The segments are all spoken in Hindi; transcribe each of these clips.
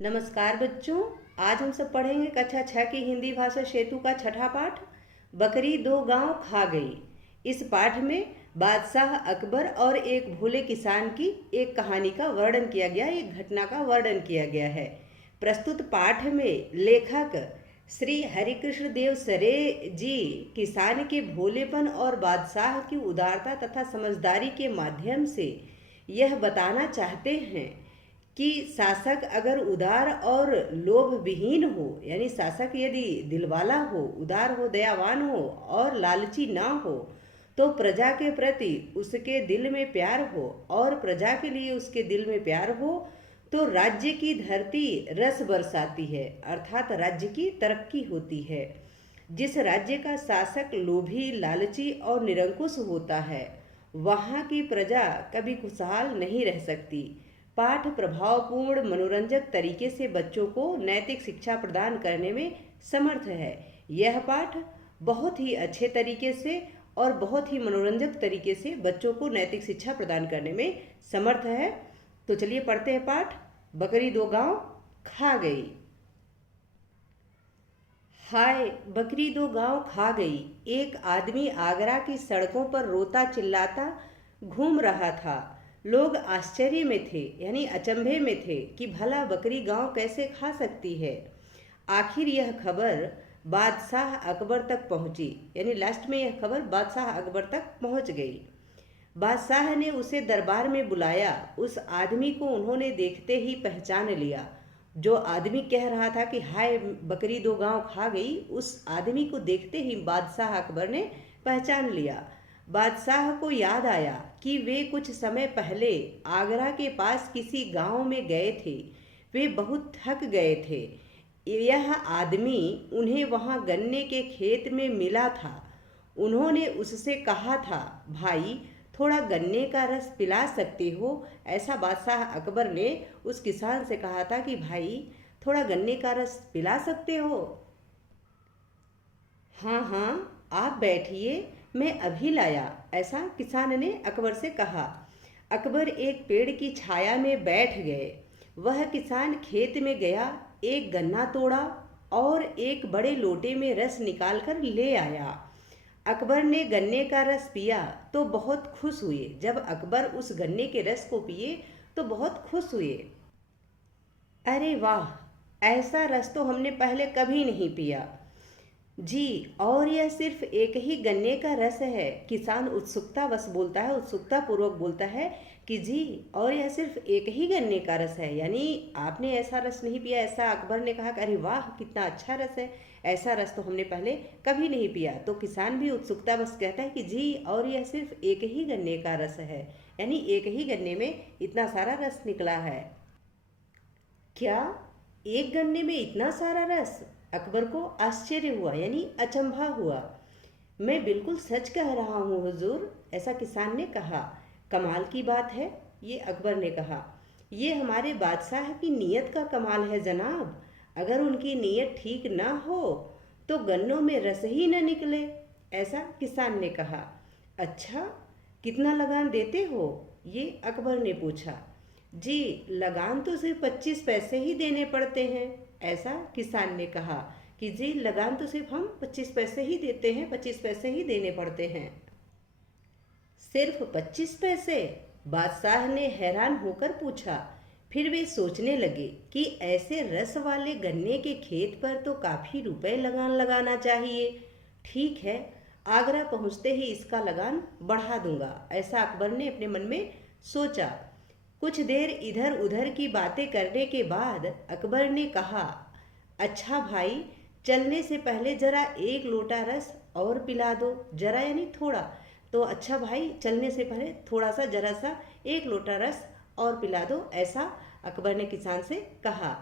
नमस्कार बच्चों। आज हम सब पढ़ेंगे कक्षा 6 की हिंदी भाषा सेतु का छठा पाठ, बकरी दो गांव खा गई। इस पाठ में बादशाह अकबर और एक भोले किसान की एक कहानी का वर्णन किया गया, एक घटना का वर्णन किया गया है। प्रस्तुत पाठ में लेखक श्री हरिकृष्ण देव सरे जी किसान के भोलेपन और बादशाह की उदारता तथा समझदारी के माध्यम से यह बताना चाहते हैं कि शासक अगर उदार और लोभ विहीन हो, यानी शासक यदि दिलवाला हो, उदार हो, दयावान हो और लालची ना हो, तो प्रजा के प्रति उसके दिल में प्यार हो और प्रजा के लिए उसके दिल में प्यार हो तो राज्य की धरती रस बरसाती है, अर्थात राज्य की तरक्की होती है। जिस राज्य का शासक लोभी, लालची और निरंकुश होता है, वहाँ की प्रजा कभी खुशहाल नहीं रह सकती। पाठ प्रभावपूर्ण मनोरंजक तरीके से बच्चों को नैतिक शिक्षा प्रदान करने में समर्थ है। यह पाठ बहुत ही अच्छे तरीके से और बहुत ही मनोरंजक तरीके से बच्चों को नैतिक शिक्षा प्रदान करने में समर्थ है। तो चलिए पढ़ते हैं पाठ। बकरी दो गांव खा गई। हाय, बकरी दो गांव खा गई। एक आदमी आगरा की सड़कों पर रोता चिल्लाता घूम रहा था। लोग आश्चर्य में थे, यानी अचंभे में थे कि भला बकरी गांव कैसे खा सकती है। आखिर यह खबर बादशाह अकबर तक पहुंची, यानी लास्ट में यह खबर बादशाह अकबर तक पहुंच गई। बादशाह ने उसे दरबार में बुलाया। उस आदमी को उन्होंने देखते ही पहचान लिया। जो आदमी कह रहा था कि हाय बकरी दो गांव खा गई, उस आदमी को देखते ही बादशाह अकबर ने पहचान लिया। बादशाह को याद आया कि वे कुछ समय पहले आगरा के पास किसी गांव में गए थे। वे बहुत थक गए थे। यह आदमी उन्हें वहां गन्ने के खेत में मिला था। उन्होंने उससे कहा था, भाई थोड़ा गन्ने का रस पिला सकते हो। ऐसा बादशाह अकबर ने उस किसान से कहा था कि भाई थोड़ा गन्ने का रस पिला सकते हो। हाँ हाँ, आप बैठिए, मैं अभी लाया, ऐसा किसान ने अकबर से कहा। अकबर एक पेड़ की छाया में बैठ गए। वह किसान खेत में गया, एक गन्ना तोड़ा और एक बड़े लोटे में रस निकालकर ले आया। अकबर ने गन्ने का रस पिया तो बहुत खुश हुए। जब अकबर उस गन्ने के रस को पिए तो बहुत खुश हुए। अरे वाह, ऐसा रस तो हमने पहले कभी नहीं पिया जी। और यह सिर्फ एक ही गन्ने का रस है। किसान उत्सुकतावश बोलता है, उत्सुकता पूर्वक बोलता है कि जी, और यह सिर्फ एक ही गन्ने का रस है, यानी आपने ऐसा रस नहीं पिया। ऐसा अकबर ने कहा कि अरे वाह कितना अच्छा रस है, ऐसा रस तो हमने पहले कभी नहीं पिया। तो किसान भी उत्सुकतावश कहता है कि जी, और यह सिर्फ एक ही गन्ने का रस है, यानी एक ही गन्ने में इतना सारा रस निकला है। क्या एक गन्ने में इतना सारा रस? अकबर को आश्चर्य हुआ, यानी अचंभा हुआ। मैं बिल्कुल सच कह रहा हूँ हुजूर, ऐसा किसान ने कहा। कमाल की बात है, ये अकबर ने कहा। ये हमारे बादशाह की नीयत का कमाल है जनाब। अगर उनकी नीयत ठीक ना हो तो गन्नों में रस ही न निकले, ऐसा किसान ने कहा। अच्छा, कितना लगान देते हो? ये अकबर ने पूछा। जी, लगान तो सिर्फ 25 पैसे ही देने पड़ते हैं, ऐसा किसान ने कहा कि जी लगान तो सिर्फ हम 25 पैसे ही देते हैं, 25 पैसे ही देने पड़ते हैं। सिर्फ 25 पैसे? बादशाह ने हैरान होकर पूछा। फिर वे सोचने लगे कि ऐसे रस वाले गन्ने के खेत पर तो काफ़ी रुपए लगान लगाना चाहिए। ठीक है, आगरा पहुंचते ही इसका लगान बढ़ा दूंगा, ऐसा अकबर ने अपने मन में सोचा। कुछ देर इधर उधर की बातें करने के बाद अकबर ने कहा, अच्छा भाई, चलने से पहले जरा एक लोटा रस और पिला दो, जरा यानी थोड़ा। तो अच्छा भाई, चलने से पहले थोड़ा सा, जरा सा एक लोटा रस और पिला दो, ऐसा अकबर ने किसान से कहा।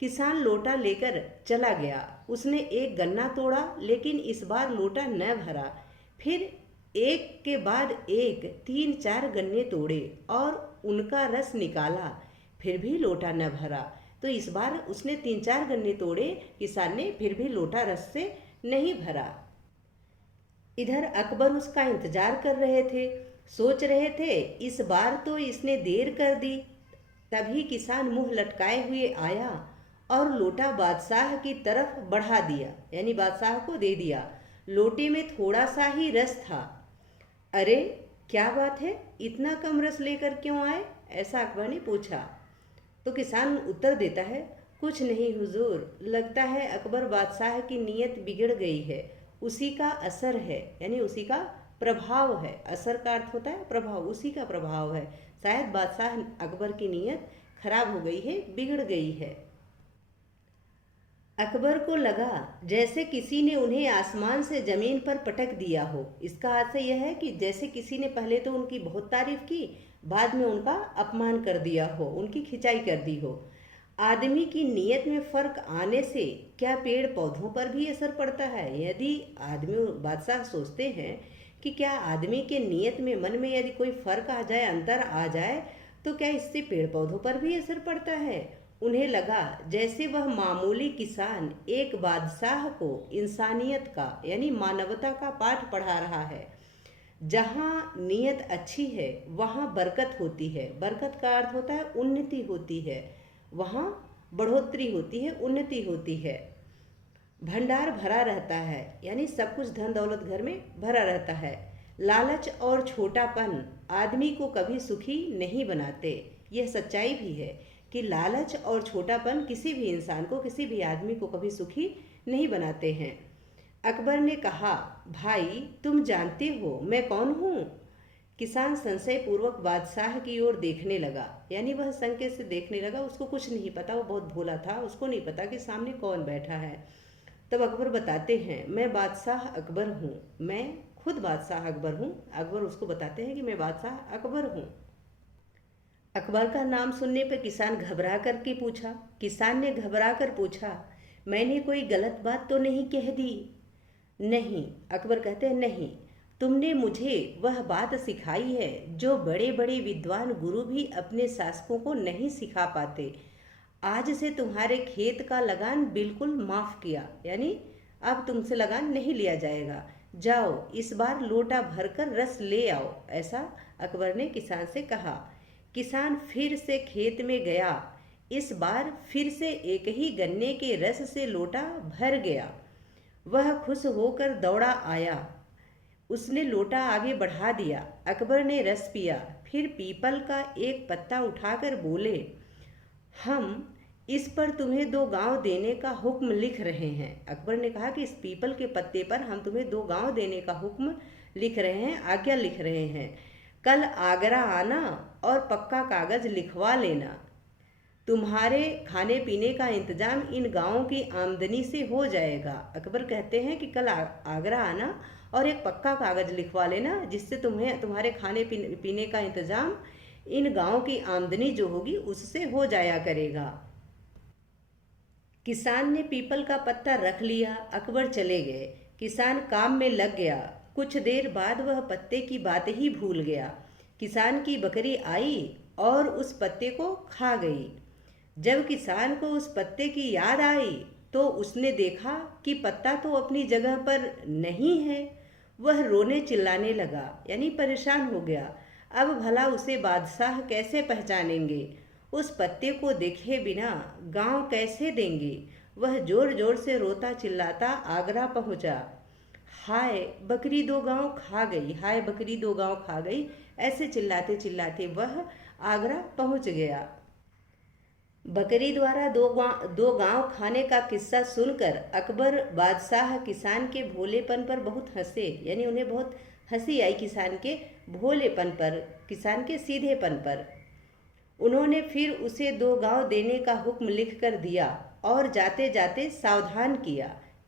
किसान लोटा लेकर चला गया। उसने एक गन्ना तोड़ा, लेकिन इस बार लोटा न भरा। फिर एक के बाद एक 3-4 गन्ने तोड़े और उनका रस निकाला, फिर भी लोटा न भरा। तो इस बार उसने 3-4 गन्ने तोड़े, किसान ने, फिर भी लोटा रस से नहीं भरा। इधर अकबर उसका इंतजार कर रहे थे, सोच रहे थे इस बार तो इसने देर कर दी। तभी किसान मुंह लटकाए हुए आया और लोटा बादशाह की तरफ बढ़ा दिया, यानी बादशाह को दे दिया। लोटे में थोड़ा सा ही रस था। अरे क्या बात है, इतना कम रस लेकर क्यों आए, ऐसा अकबर ने पूछा। तो किसान उत्तर देता है, कुछ नहीं हुजूर, लगता है अकबर बादशाह की नीयत बिगड़ गई है, उसी का असर है, यानी उसी का प्रभाव है। असर का अर्थ होता है प्रभाव, उसी का प्रभाव है। शायद बादशाह अकबर की नीयत खराब हो गई है, बिगड़ गई है। अकबर को लगा जैसे किसी ने उन्हें आसमान से जमीन पर पटक दिया हो। इसका अर्थ यह है कि जैसे किसी ने पहले तो उनकी बहुत तारीफ की, बाद में उनका अपमान कर दिया हो, उनकी खिंचाई कर दी हो। आदमी की नीयत में फर्क आने से क्या पेड़ पौधों पर भी असर पड़ता है? यदि आदमी, बादशाह सोचते हैं कि क्या आदमी के नीयत में, मन में यदि कोई फर्क आ जाए, अंतर आ जाए, तो क्या इससे पेड़ पौधों पर भी असर पड़ता है? उन्हें लगा जैसे वह मामूली किसान एक बादशाह को इंसानियत का, यानी मानवता का पाठ पढ़ा रहा है। जहाँ नीयत अच्छी है वहाँ बरकत होती है। बरकत का अर्थ होता है उन्नति होती है, वहाँ बढ़ोतरी होती है, उन्नति होती है। भंडार भरा रहता है, यानी सब कुछ धन दौलत घर में भरा रहता है। लालच और छोटापन आदमी को कभी सुखी नहीं बनाते। यह सच्चाई भी है कि लालच और छोटापन किसी भी इंसान को, किसी भी आदमी को कभी सुखी नहीं बनाते हैं। अकबर ने कहा, भाई तुम जानते हो मैं कौन हूँ? किसान संशय पूर्वक बादशाह की ओर देखने लगा, यानी वह संकेत से देखने लगा। उसको कुछ नहीं पता, वो बहुत भोला था, उसको नहीं पता कि सामने कौन बैठा है। तब अकबर बताते हैं, मैं बादशाह अकबर हूँ, मैं खुद बादशाह अकबर हूँ। अकबर उसको बताते हैं कि मैं बादशाह अकबर हूँ। अकबर का नाम सुनने पर किसान घबरा करके पूछा, किसान ने घबरा कर पूछा, मैंने कोई गलत बात तो नहीं कह दी? नहीं, अकबर कहते हैं, नहीं, तुमने मुझे वह बात सिखाई है जो बड़े बड़े विद्वान गुरु भी अपने शासकों को नहीं सिखा पाते। आज से तुम्हारे खेत का लगान बिल्कुल माफ किया, यानी अब तुमसे लगान नहीं लिया जाएगा। जाओ इस बार लोटा भरकर रस ले आओ, ऐसा अकबर ने किसान से कहा। किसान फिर से खेत में गया। इस बार फिर से एक ही गन्ने के रस से लोटा भर गया। वह खुश होकर दौड़ा आया, उसने लोटा आगे बढ़ा दिया। अकबर ने रस पिया, फिर पीपल का एक पत्ता उठाकर बोले, हम इस पर तुम्हें 2 गांव देने का हुक्म लिख रहे हैं। अकबर ने कहा कि इस पीपल के पत्ते पर हम तुम्हें 2 गांव देने का हुक्म लिख रहे हैं, आज्ञा लिख रहे हैं। कल आगरा आना और पक्का कागज लिखवा लेना। तुम्हारे खाने पीने का इंतजाम इन गांवों की आमदनी से हो जाएगा। अकबर कहते हैं कि कल आगरा आना और एक पक्का कागज लिखवा लेना, जिससे तुम्हें तुम्हारे खाने पीने का इंतजाम इन गांवों की आमदनी जो होगी उससे हो जाया करेगा। किसान ने पीपल का पत्ता रख लिया। अकबर चले गए। किसान काम में लग गया। कुछ देर बाद वह पत्ते की बात ही भूल गया। किसान की बकरी आई और उस पत्ते को खा गई। जब किसान को उस पत्ते की याद आई तो उसने देखा कि पत्ता तो अपनी जगह पर नहीं है। वह रोने चिल्लाने लगा, यानी परेशान हो गया। अब भला उसे बादशाह कैसे पहचानेंगे? उस पत्ते को देखे बिना गांव कैसे देंगे? वह जोर जोर से रोता चिल्लाता आगरा पहुंचा। हाय बकरी 2 गांव खा गई, हाय बकरी 2 गांव खा गई, ऐसे चिल्लाते चिल्लाते वह आगरा पहुंच गया। बकरी द्वारा 2 गांव खाने का किस्सा सुनकर अकबर बादशाह किसान के भोलेपन पर बहुत हंसे, यानी उन्हें बहुत हंसी आई किसान के भोलेपन पर, किसान के सीधेपन पर। उन्होंने फिर उसे 2 गांव देने का हुक्म लिख कर दिया और जाते जाते सावधान किया,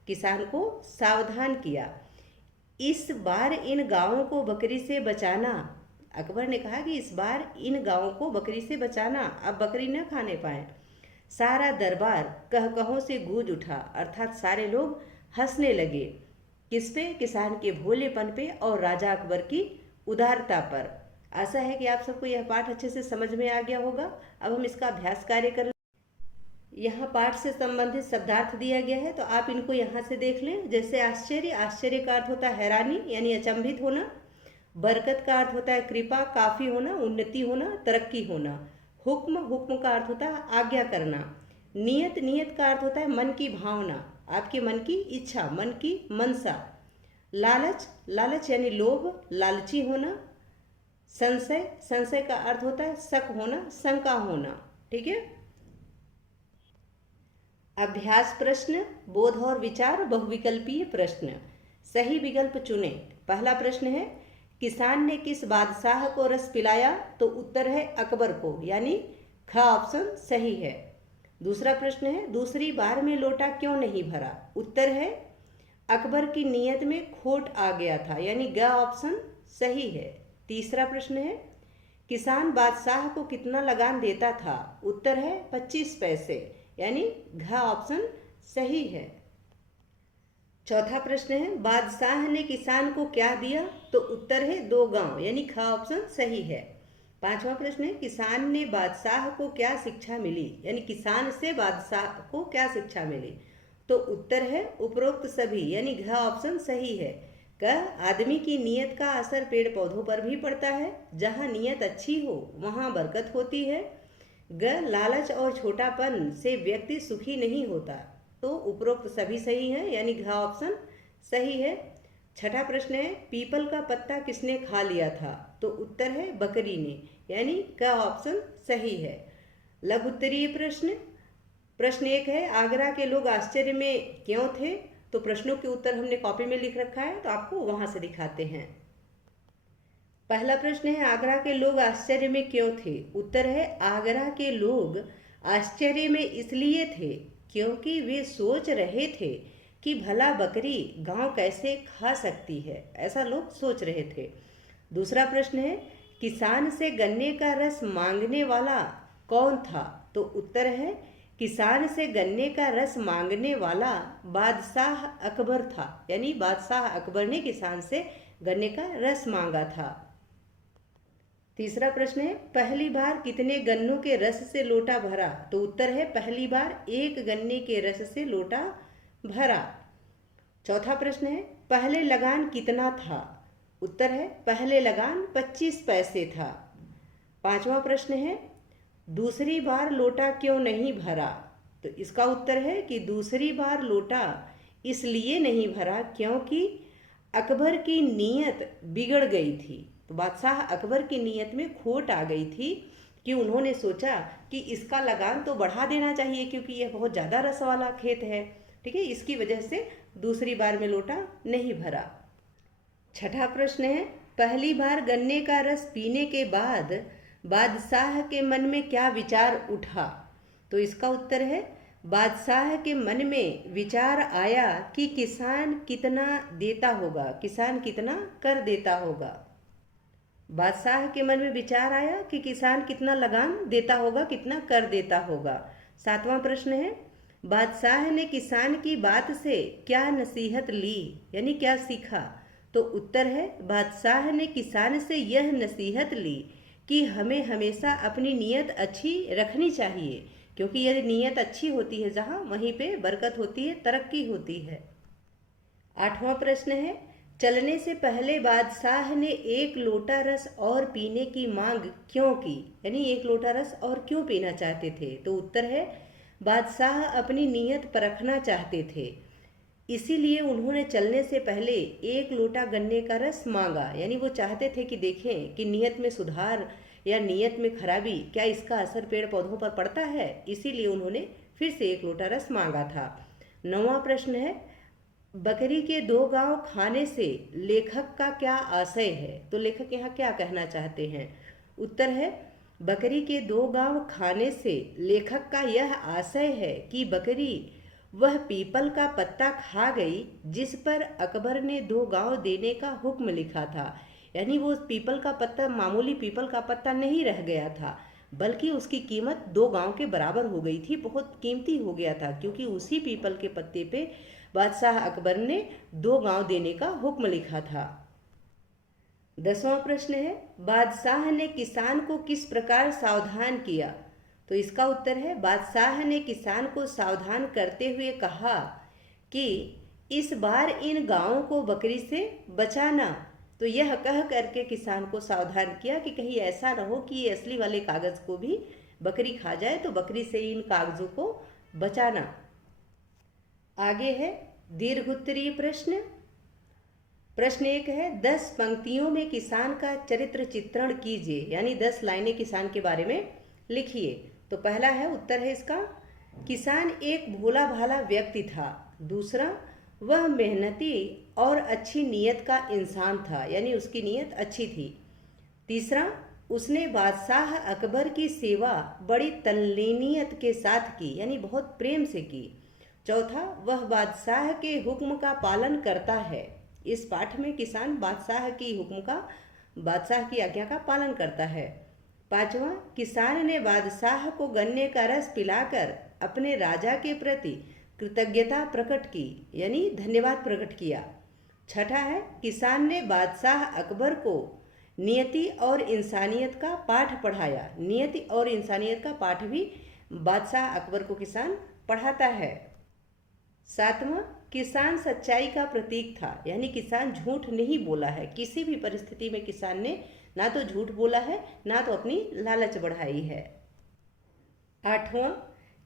किसान को सावधान किया, इस बार इन गांवों को बकरी से बचाना। अकबर ने कहा कि इस बार इन गांवों को बकरी से बचाना, अब बकरी न खाने पाए। सारा दरबार कहकहों से गूंज उठा, अर्थात सारे लोग हंसने लगे। किस पे? किसान के भोलेपन पे और राजा अकबर की उदारता पर। आशा है कि आप सबको यह पाठ अच्छे से समझ में आ गया होगा। अब हम इसका अभ्यास कार्य कर, यहाँ पाठ से संबंधित शब्दार्थ दिया गया है, तो आप इनको यहाँ से देख लें। जैसे आश्चर्य, आश्चर्य का अर्थ होता है हैरानी, यानी अचंभित होना। बरकत का अर्थ होता है कृपा, काफ़ी होना, उन्नति होना, तरक्की होना। हुक्म, हुक्म का अर्थ होता है आज्ञा करना। नियत, नियत का अर्थ होता है मन की भावना, आपके मन की इच्छा, मन की मनसा। लालच, लालच यानी लोभ, लालची होना। संशय, संशय का अर्थ होता है शक होना, शंका होना। ठीक है। अभ्यास प्रश्न, बोध और विचार, बहुविकल्पीय प्रश्न। सही विकल्प चुने। पहला प्रश्न है, किसान ने किस बादशाह को रस पिलाया? तो उत्तर है अकबर को, यानी ख ऑप्शन सही है। दूसरा प्रश्न है, दूसरी बार में लोटा क्यों नहीं भरा? उत्तर है अकबर की नीयत में खोट आ गया था, यानी ग ऑप्शन सही है। तीसरा प्रश्न है, किसान बादशाह को कितना लगान देता था? उत्तर है 25 पैसे, यानी घ ऑप्शन सही है। चौथा प्रश्न है, बादशाह ने किसान को क्या दिया? तो उत्तर है 2 गांव, यानी ख ऑप्शन सही है। पांचवा प्रश्न है, किसान ने बादशाह को क्या शिक्षा मिली? यानी किसान से बादशाह को क्या शिक्षा मिली? तो उत्तर है उपरोक्त सभी, यानी घ ऑप्शन सही है। क, आदमी की नीयत का असर पेड़ पौधों पर भी पड़ता है, जहाँ नीयत अच्छी हो वहाँ बरकत होती है। ग, लालच और छोटापन से व्यक्ति सुखी नहीं होता। तो उपरोक्त सभी सही है, यानी घ ऑप्शन सही है। छठा प्रश्न है, पीपल का पत्ता किसने खा लिया था? तो उत्तर है बकरी ने, यानी क ऑप्शन सही है। लघु उत्तरीय प्रश्न। प्रश्न 1 है, आगरा के लोग आश्चर्य में क्यों थे? तो प्रश्नों के उत्तर हमने कॉपी में लिख रखा है, तो आपको वहां से दिखाते हैं। पहला प्रश्न है, आगरा के लोग आश्चर्य में क्यों थे? उत्तर है आगरा के लोग आश्चर्य में इसलिए थे क्योंकि वे सोच रहे थे कि भला बकरी गांव कैसे खा सकती है, ऐसा लोग सोच रहे थे। दूसरा प्रश्न है, किसान से गन्ने का रस मांगने वाला कौन था? तो उत्तर है किसान से गन्ने का रस मांगने वाला बादशाह अकबर था, यानी बादशाह अकबर ने किसान से गन्ने का रस मांगा था। तीसरा प्रश्न है, पहली बार कितने गन्नों के रस से लोटा भरा? तो उत्तर है पहली बार 1 गन्ने के रस से लोटा भरा। चौथा प्रश्न है, पहले लगान कितना था? उत्तर है पहले लगान 25 पैसे था। पांचवा प्रश्न है, दूसरी बार लोटा क्यों नहीं भरा? तो इसका उत्तर है कि दूसरी बार लोटा इसलिए नहीं भरा क्योंकि अकबर की नीयत बिगड़ गई थी। तो बादशाह अकबर की नीयत में खोट आ गई थी कि उन्होंने सोचा कि इसका लगान तो बढ़ा देना चाहिए क्योंकि यह बहुत ज़्यादा रस वाला खेत है। ठीक है, इसकी वजह से दूसरी बार में लोटा नहीं भरा। छठा प्रश्न है, पहली बार गन्ने का रस पीने के बाद बादशाह के मन में क्या विचार उठा? तो इसका उत्तर है बादशाह के मन में विचार आया कि किसान कितना देता होगा, किसान कितना कर देता होगा। बादशाह के मन में विचार आया कि किसान कितना लगान देता होगा, कितना कर देता होगा। सातवां प्रश्न है, बादशाह ने किसान की बात से क्या नसीहत ली, यानी क्या सीखा? तो उत्तर है बादशाह ने किसान से यह नसीहत ली कि हमें हमेशा अपनी नीयत अच्छी रखनी चाहिए, क्योंकि यदि नीयत अच्छी होती है जहाँ, वहीं पे बरकत होती है, तरक्की होती है। आठवां प्रश्न है, चलने से पहले बादशाह ने 1 लोटा रस और पीने की मांग क्यों की? यानी 1 लोटा रस और क्यों पीना चाहते थे? तो उत्तर है बादशाह अपनी नीयत परखना चाहते थे, इसीलिए उन्होंने चलने से पहले 1 लोटा गन्ने का रस मांगा। यानी वो चाहते थे कि देखें कि नीयत में सुधार या नीयत में खराबी, क्या इसका असर पेड़ पौधों पर पड़ता है, इसीलिए उन्होंने फिर से 1 लोटा रस मांगा था। 9वां प्रश्न है, बकरी के 2 गांव खाने से लेखक का क्या आशय है? तो लेखक यहाँ क्या कहना चाहते हैं? उत्तर है बकरी के 2 गांव खाने से लेखक का यह आशय है कि बकरी वह पीपल का पत्ता खा गई जिस पर अकबर ने 2 गांव देने का हुक्म लिखा था। यानी वो पीपल का पत्ता मामूली पीपल का पत्ता नहीं रह गया था, बल्कि उसकी कीमत 2 गांव के बराबर हो गई थी, बहुत कीमती हो गया था, क्योंकि उसी पीपल के पत्ते पे बादशाह अकबर ने 2 गांव देने का हुक्म लिखा था। 10वां प्रश्न है, बादशाह ने किसान को किस प्रकार सावधान किया? तो इसका उत्तर है बादशाह ने किसान को सावधान करते हुए कहा कि इस बार इन गांवों को बकरी से बचाना। तो यह कह करके किसान को सावधान किया कि कहीं ऐसा न हो कि ये असली वाले कागज़ को भी बकरी खा जाए, तो बकरी से इन कागज़ों को बचाना। आगे है दीर्घोत्तरीय प्रश्न। प्रश्न 1 है 10 पंक्तियों में किसान का चरित्र चित्रण कीजिए, यानी 10 लाइनें किसान के बारे में लिखिए। तो पहला है, उत्तर है इसका, किसान एक भोला भाला व्यक्ति था। दूसरा, वह मेहनती और अच्छी नीयत का इंसान था, यानी उसकी नीयत अच्छी थी। तीसरा, उसने बादशाह अकबर की सेवा बड़ी तल्लीनियत के साथ की, यानी बहुत प्रेम से की। चौथा, वह बादशाह के हुक्म का पालन करता है। इस पाठ में किसान बादशाह की हुक्म का, बादशाह की आज्ञा का पालन करता है। पांचवा, किसान ने बादशाह को गन्ने का रस पिलाकर अपने राजा के प्रति कृतज्ञता प्रकट की, यानी धन्यवाद प्रकट किया। छठा है, किसान ने बादशाह अकबर को नियति और इंसानियत का पाठ पढ़ाया। नियति और इंसानियत का पाठ भी बादशाह अकबर को किसान पढ़ाता है। सातवां, किसान सच्चाई का प्रतीक था, यानी किसान झूठ नहीं बोला है। किसी भी परिस्थिति में किसान ने ना तो झूठ बोला है, ना तो अपनी लालच बढ़ाई है। आठवां,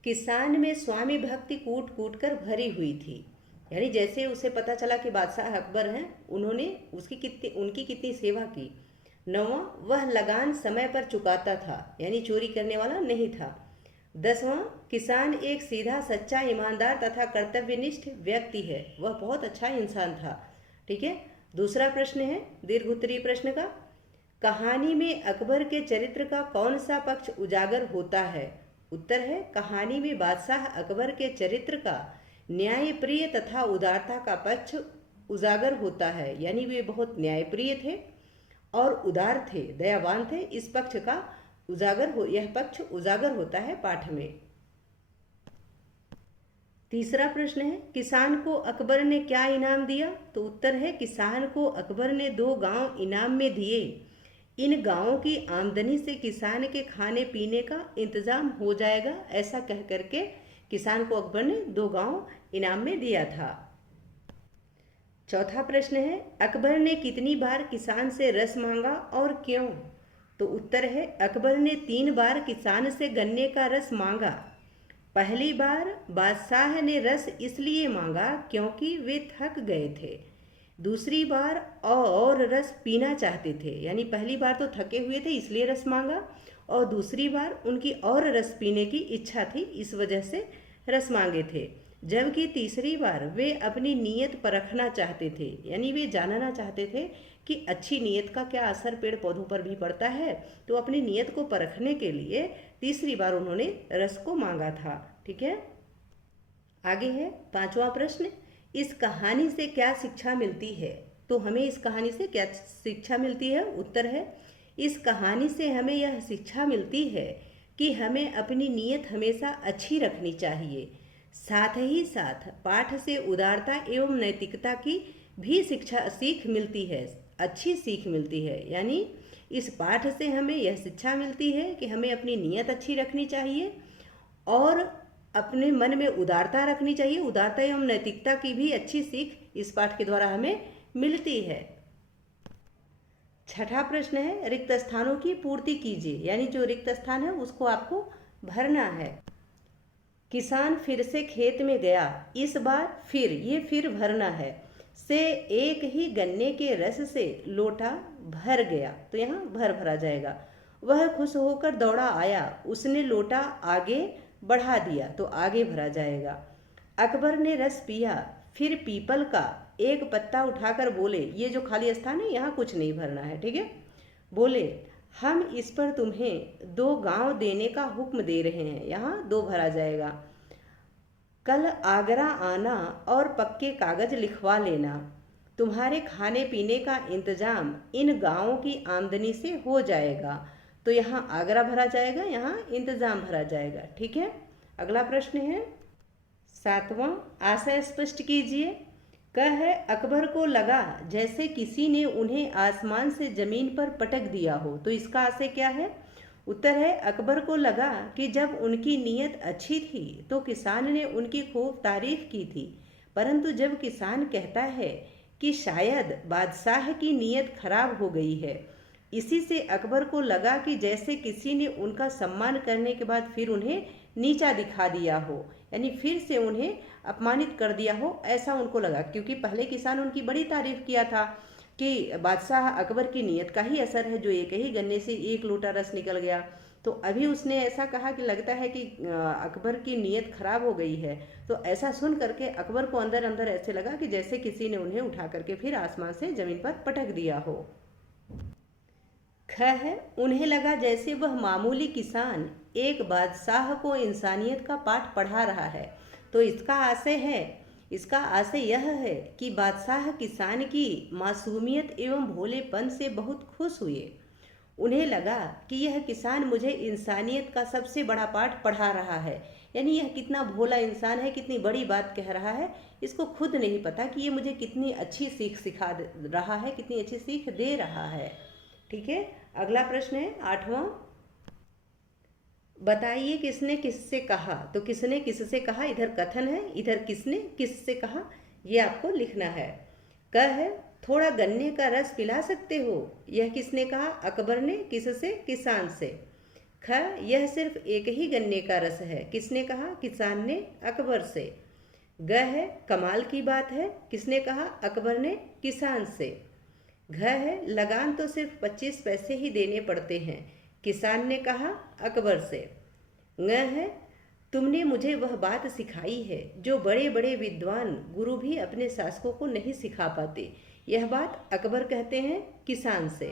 किसान में स्वामी भक्ति कूट कूट कर भरी हुई थी, यानी जैसे उसे पता चला कि बादशाह अकबर हैं, उन्होंने उनकी कितनी सेवा की। नौवां, वह लगान समय पर चुकाता था, यानी चोरी करने वाला नहीं था। 10वां, किसान एक सीधा सच्चा ईमानदार तथा कर्तव्यनिष्ठ व्यक्ति है, वह बहुत अच्छा इंसान था। ठीक है। दूसरा प्रश्न है दीर्घोत्तरीय प्रश्न का, कहानी में अकबर के चरित्र का कौन सा पक्ष उजागर होता है? उत्तर है, कहानी में बादशाह अकबर के चरित्र का न्यायप्रिय तथा उदारता का पक्ष उजागर होता है, यानी वे बहुत न्यायप्रिय थे और उदार थे, दयावान थे। इस पक्ष का यह पक्ष उजागर होता है पाठ में। तीसरा प्रश्न है, किसान को अकबर ने क्या इनाम दिया? तो उत्तर है, किसान को अकबर ने 2 गांव इनाम में दिए। इन गांवों की आमदनी से किसान के खाने पीने का इंतजाम हो जाएगा, ऐसा कह करके किसान को अकबर ने 2 गांव इनाम में दिया था। चौथा प्रश्न है, अकबर ने कितनी बार किसान से रस मांगा और क्यों? तो उत्तर है, अकबर ने 3 बार किसान से गन्ने का रस मांगा। पहली बार बादशाह ने रस इसलिए मांगा क्योंकि वे थक गए थे। दूसरी बार और रस पीना चाहते थे, यानी पहली बार तो थके हुए थे इसलिए रस मांगा, और दूसरी बार उनकी और रस पीने की इच्छा थी, इस वजह से रस मांगे थे। जबकि तीसरी बार वे अपनी नीयत परखना चाहते थे, यानी वे जानना चाहते थे कि अच्छी नीयत का क्या असर पेड़ पौधों पर भी पड़ता है, तो अपनी नीयत को परखने के लिए तीसरी बार उन्होंने रस को मांगा था। ठीक है। आगे है 5वां प्रश्न, इस कहानी से क्या शिक्षा मिलती है? तो हमें इस कहानी से क्या शिक्षा मिलती है? उत्तर है, इस कहानी से हमें यह शिक्षा मिलती है कि हमें अपनी नीयत हमेशा अच्छी रखनी चाहिए। साथ ही साथ पाठ से उदारता एवं नैतिकता की भी सीख मिलती है, अच्छी सीख मिलती है। यानी इस पाठ से हमें यह शिक्षा मिलती है कि हमें अपनी नीयत अच्छी रखनी चाहिए और अपने मन में उदारता रखनी चाहिए। उदारता एवं नैतिकता की भी अच्छी सीख इस पाठ के द्वारा हमें मिलती है। छठा प्रश्न है, रिक्त स्थानों की पूर्ति कीजिए, यानी जो रिक्त स्थान है उसको आपको भरना है। किसान फिर से खेत में गया, इस बार फिर भरना है, से एक ही गन्ने के रस से लोटा भर गया, तो यहाँ भर भरा जाएगा। वह खुश होकर दौड़ा आया, उसने लोटा आगे बढ़ा दिया, तो आगे भरा जाएगा। अकबर ने रस पिया, फिर पीपल का एक पत्ता उठाकर बोले, ये जो खाली स्थान है यहाँ कुछ नहीं भरना है। ठीक है। बोले, हम इस पर तुम्हें 2 गांव देने का हुक्म दे रहे हैं, यहाँ 2 भरा जाएगा। कल आगरा आना और पक्के कागज लिखवा लेना, तुम्हारे खाने पीने का इंतजाम इन गांवों की आमदनी से हो जाएगा, तो यहाँ आगरा भरा जाएगा, यहाँ इंतजाम भरा जाएगा। ठीक है। अगला प्रश्न है 7वां, आशय स्पष्ट कीजिए। कह है, अकबर को लगा जैसे किसी ने उन्हें आसमान से जमीन पर पटक दिया हो, तो इसका आशय क्या है? उत्तर है, अकबर को लगा कि जब उनकी नीयत अच्छी थी तो किसान ने उनकी खूब तारीफ की थी, परंतु जब किसान कहता है कि शायद बादशाह की नीयत खराब हो गई है, इसी से अकबर को लगा कि जैसे किसी ने उनका सम्मान करने के बाद फिर उन्हें नीचा दिखा दिया हो, यानी फिर से उन्हें अपमानित कर दिया हो, ऐसा उनको लगा। क्योंकि पहले किसान उनकी बड़ी तारीफ किया था कि बादशाह अकबर की नीयत का ही असर है जो एक ही गन्ने से 1 लोटा रस निकल गया। तो अभी उसने ऐसा कहा कि लगता है कि अकबर की नीयत खराब हो गई है। तो ऐसा सुन करके अकबर को अंदर अंदर ऐसे लगा कि जैसे किसी ने उन्हें उठा करके फिर आसमान से जमीन पर पटक दिया हो। ख है, उन्हें लगा जैसे वह मामूली किसान एक बादशाह को इंसानियत का पाठ पढ़ा रहा है। तो इसका आशय यह है कि बादशाह किसान की मासूमियत एवं भोलेपन से बहुत खुश हुए। उन्हें लगा कि यह किसान मुझे इंसानियत का सबसे बड़ा पाठ पढ़ा रहा है, यानी यह कितना भोला इंसान है, कितनी बड़ी बात कह रहा है, इसको खुद नहीं पता कि ये मुझे कितनी अच्छी सीख सिखा रहा है, कितनी अच्छी सीख दे रहा है। ठीक है, अगला प्रश्न है 8वां। बताइए किसने किससे कहा। तो किसने किससे कहा, इधर कथन है, इधर किसने किससे कहा, ये आपको लिखना है। क है, थोड़ा गन्ने का रस पिला सकते हो। यह किसने कहा, अकबर ने। किससे, किसान से। ख, यह सिर्फ एक ही गन्ने का रस है। किसने कहा, किसान ने, अकबर से। ग है, कमाल की बात है। किसने कहा, अकबर ने, किसान से। घ है, लगान तो सिर्फ 25 पैसे ही देने पड़ते हैं। किसान ने कहा, अकबर से। ङ है, तुमने मुझे वह बात सिखाई है जो बड़े बड़े विद्वान गुरु भी अपने शासकों को नहीं सिखा पाते। यह बात अकबर कहते हैं, किसान से।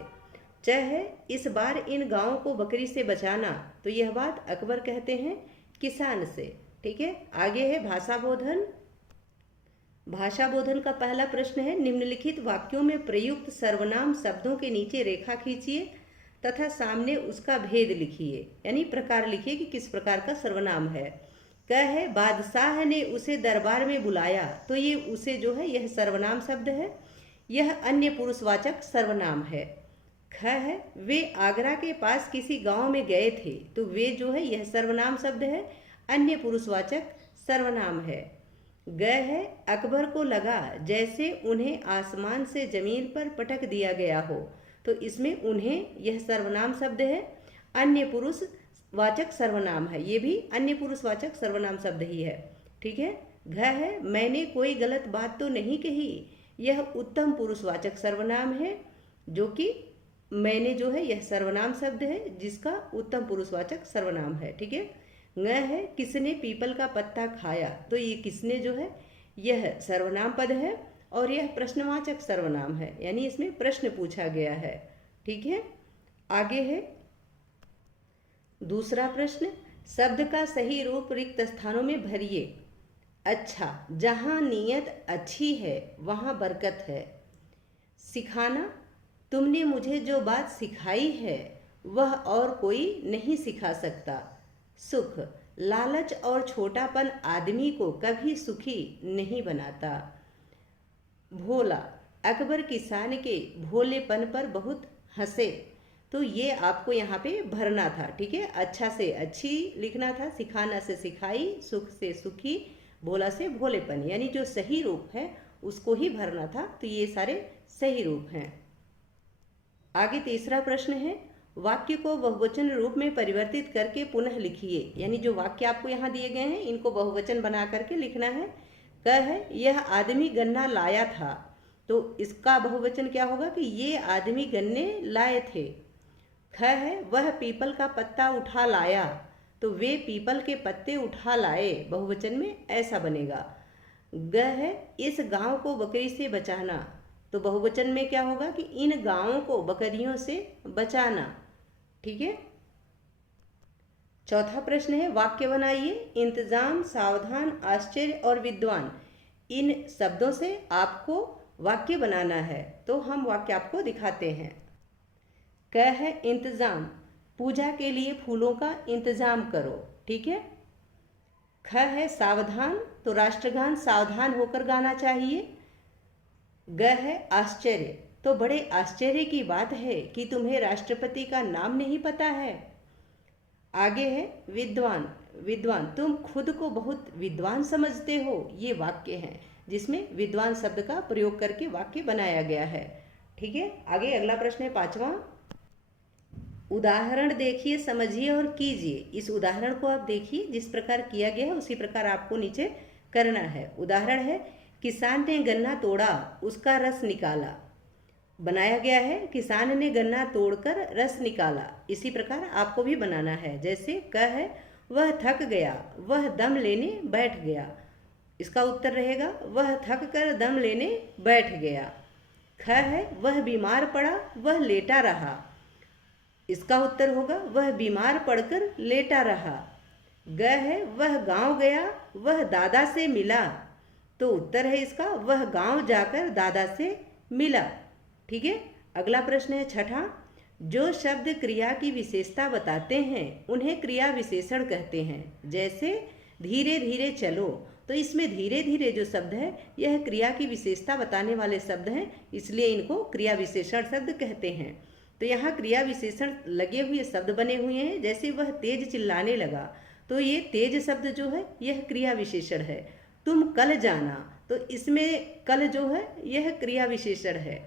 च है, इस बार इन गांवों को बकरी से बचाना। तो यह बात अकबर कहते हैं, किसान से। ठीक है, आगे है भाषा बोधन। भाषा बोधन का पहला प्रश्न है, निम्नलिखित वाक्यों में प्रयुक्त सर्वनाम शब्दों के नीचे रेखा खींचिए तथा सामने उसका भेद लिखिए, यानी प्रकार लिखिए कि किस प्रकार का सर्वनाम है। क है, बादशाह ने उसे दरबार में बुलाया। तो ये उसे जो है यह सर्वनाम शब्द है, यह अन्य पुरुषवाचक सर्वनाम है। ख है, वे आगरा के पास किसी गांव में गए थे। तो वे जो है यह सर्वनाम शब्द है, अन्य पुरुषवाचक सर्वनाम है। ग है, अकबर को लगा जैसे उन्हें आसमान से जमीन पर पटक दिया गया हो। तो इसमें उन्हें यह सर्वनाम शब्द है, अन्य पुरुषवाचक सर्वनाम है, ये भी अन्य पुरुषवाचक सर्वनाम शब्द ही है। ठीक है, घ है, मैंने कोई गलत बात तो नहीं कही। यह उत्तम पुरुषवाचक सर्वनाम है, जो कि मैंने जो है यह सर्वनाम शब्द है जिसका उत्तम पुरुषवाचक सर्वनाम है। ठीक है, ङ है, किसने पीपल का पत्ता खाया। तो ये किसने जो है यह सर्वनाम पद है और यह प्रश्नवाचक सर्वनाम है, यानी इसमें प्रश्न पूछा गया है। ठीक है, आगे है दूसरा प्रश्न, शब्द का सही रूप रिक्त स्थानों में भरिए। अच्छा, जहाँ नीयत अच्छी है वहाँ बरकत है। सिखाना, तुमने मुझे जो बात सिखाई है वह और कोई नहीं सिखा सकता। सुख, लालच और छोटापन आदमी को कभी सुखी नहीं बनाता। भोला, अकबर किसान के भोलेपन पर बहुत हंसे। तो ये आपको यहाँ पे भरना था। ठीक है, अच्छा से अच्छी लिखना था, सिखाना से सिखाई, सुख से सुखी, भोला से भोलेपन, यानी जो सही रूप है उसको ही भरना था। तो ये सारे सही रूप हैं। आगे तीसरा प्रश्न है, वाक्य को बहुवचन रूप में परिवर्तित करके पुनः लिखिए, यानी जो वाक्य आपको यहाँ दिए गए हैं इनको बहुवचन बना करके लिखना है। क है, यह आदमी गन्ना लाया था। तो इसका बहुवचन क्या होगा कि ये आदमी गन्ने लाए थे। ख है, वह पीपल का पत्ता उठा लाया। तो वे पीपल के पत्ते उठा लाए, बहुवचन में ऐसा बनेगा। ग है, इस गांव को बकरी से बचाना। तो बहुवचन में क्या होगा कि इन गांवों को बकरियों से बचाना। ठीक है, चौथा प्रश्न है, वाक्य बनाइए। इंतजाम, सावधान, आश्चर्य और विद्वान, इन शब्दों से आपको वाक्य बनाना है। तो हम वाक्य आपको दिखाते हैं। क है, इंतजाम, पूजा के लिए फूलों का इंतजाम करो। ठीक है। ख है, सावधान, तो राष्ट्रगान सावधान होकर गाना चाहिए। ग है, आश्चर्य, तो बड़े आश्चर्य की बात है कि तुम्हें राष्ट्रपति का नाम नहीं पता है। आगे है विद्वान, विद्वान, तुम खुद को बहुत विद्वान समझते हो। ये वाक्य हैं जिसमें विद्वान शब्द का प्रयोग करके वाक्य बनाया गया है। ठीक है, आगे अगला प्रश्न है 5वां। उदाहरण देखिए, समझिए और कीजिए। इस उदाहरण को आप देखिए, जिस प्रकार किया गया है उसी प्रकार आपको नीचे करना है। उदाहरण है, किसान ने गन्ना तोड़ा, उसका रस निकाला। बनाया गया है, किसान ने गन्ना तोड़कर रस निकाला। इसी प्रकार आपको भी बनाना है। जैसे क है, वह थक गया, वह दम लेने बैठ गया। इसका उत्तर रहेगा, वह थक कर दम लेने बैठ गया। ख है, वह बीमार पड़ा, वह लेटा रहा। इसका उत्तर होगा, वह बीमार पड़कर लेटा रहा। ग है, वह गांव गया, वह दादा से मिला। तो उत्तर है इसका, वह गांव जाकर दादा से मिला। ठीक है। अगला प्रश्न है छठा, जो शब्द क्रिया की विशेषता बताते हैं उन्हें क्रिया विशेषण कहते हैं। जैसे धीरे धीरे चलो, तो इसमें धीरे धीरे जो शब्द है यह क्रिया की विशेषता बताने वाले शब्द हैं, इसलिए इनको क्रिया विशेषण शब्द कहते हैं। तो यहाँ क्रिया विशेषण लगे हुए शब्द बने हुए हैं। जैसे वह तेज चिल्लाने लगा, तो ये तेज शब्द जो है यह क्रिया विशेषण है। तुम कल जाना, तो इसमें कल जो है यह क्रिया विशेषण है।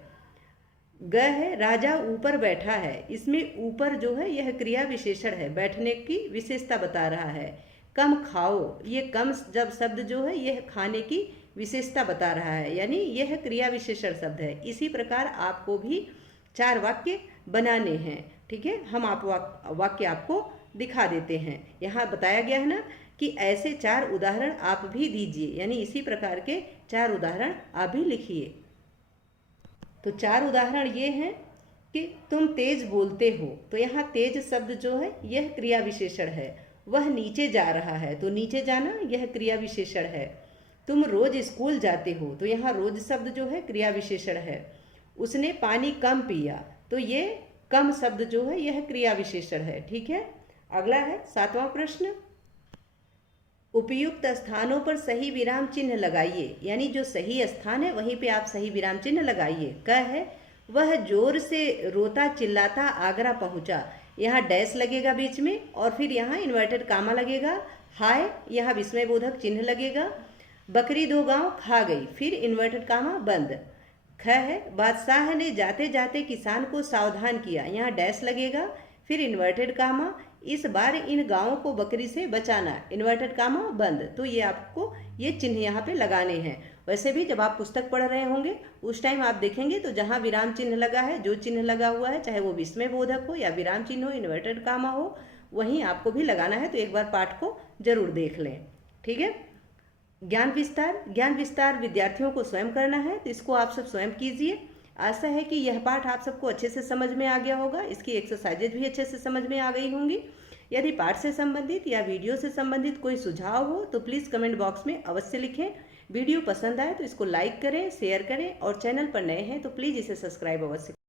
ग है, राजा ऊपर बैठा है, इसमें ऊपर जो है यह क्रिया विशेषण है, बैठने की विशेषता बता रहा है। कम खाओ, ये कम जब शब्द जो है यह खाने की विशेषता बता रहा है, यानी यह क्रिया विशेषण शब्द है। इसी प्रकार आपको भी 4 वाक्य बनाने हैं। ठीक है, हम आप वाक्य आपको दिखा देते हैं। यहाँ बताया गया है ना कि ऐसे 4 उदाहरण आप भी दीजिए, यानी इसी प्रकार के 4 उदाहरण आप भी लिखिए। तो 4 उदाहरण ये हैं कि तुम तेज बोलते हो, तो यहाँ तेज शब्द जो है यह क्रिया विशेषण है। वह नीचे जा रहा है, तो नीचे जाना यह क्रिया विशेषण है। तुम रोज स्कूल जाते हो, तो यहाँ रोज शब्द जो है क्रिया विशेषण है। उसने पानी कम पिया, तो ये कम शब्द जो है यह क्रिया विशेषण है। ठीक है। अगला है 7वां प्रश्न, उपयुक्त स्थानों पर सही विराम चिन्ह लगाइए, यानी जो सही स्थान है वहीं पे आप सही विराम चिन्ह लगाइए। क है, वह जोर से रोता चिल्लाता आगरा पहुंचा, यहाँ डैश लगेगा बीच में और फिर यहाँ इन्वर्टेड कामा लगेगा। हाय, यहाँ विस्मय बोधक चिन्ह लगेगा। बकरी 2 गांव खा गई, फिर इन्वर्टेड कामा बंद। ख है, बादशाह ने जाते जाते किसान को सावधान किया, यहाँ डैश लगेगा, फिर इन्वर्टेड कामा। इस बार इन गांवों को बकरी से बचाना, इन्वर्टेड कामा बंद। तो ये आपको ये चिन्ह यहाँ पे लगाने हैं। वैसे भी जब आप पुस्तक पढ़ रहे होंगे उस टाइम आप देखेंगे तो जहाँ विराम चिन्ह लगा है, जो चिन्ह लगा हुआ है, चाहे वो विस्मय बोधक हो या विराम चिन्ह हो, इन्वर्टेड कामा हो, वहीं आपको भी लगाना है। तो एक बार पाठ को जरूर देख लें। ठीक है। ज्ञान विस्तार विद्यार्थियों को स्वयं करना है, तो इसको आप सब स्वयं कीजिए। आशा है कि यह पाठ आप सबको अच्छे से समझ में आ गया होगा। इसकी एक्सरसाइजेज भी अच्छे से समझ में आ गई होंगी। यदि पाठ से संबंधित या वीडियो से संबंधित कोई सुझाव हो तो प्लीज़ कमेंट बॉक्स में अवश्य लिखें। वीडियो पसंद आए तो इसको लाइक करें, शेयर करें और चैनल पर नए हैं तो प्लीज़ इसे सब्सक्राइब अवश्य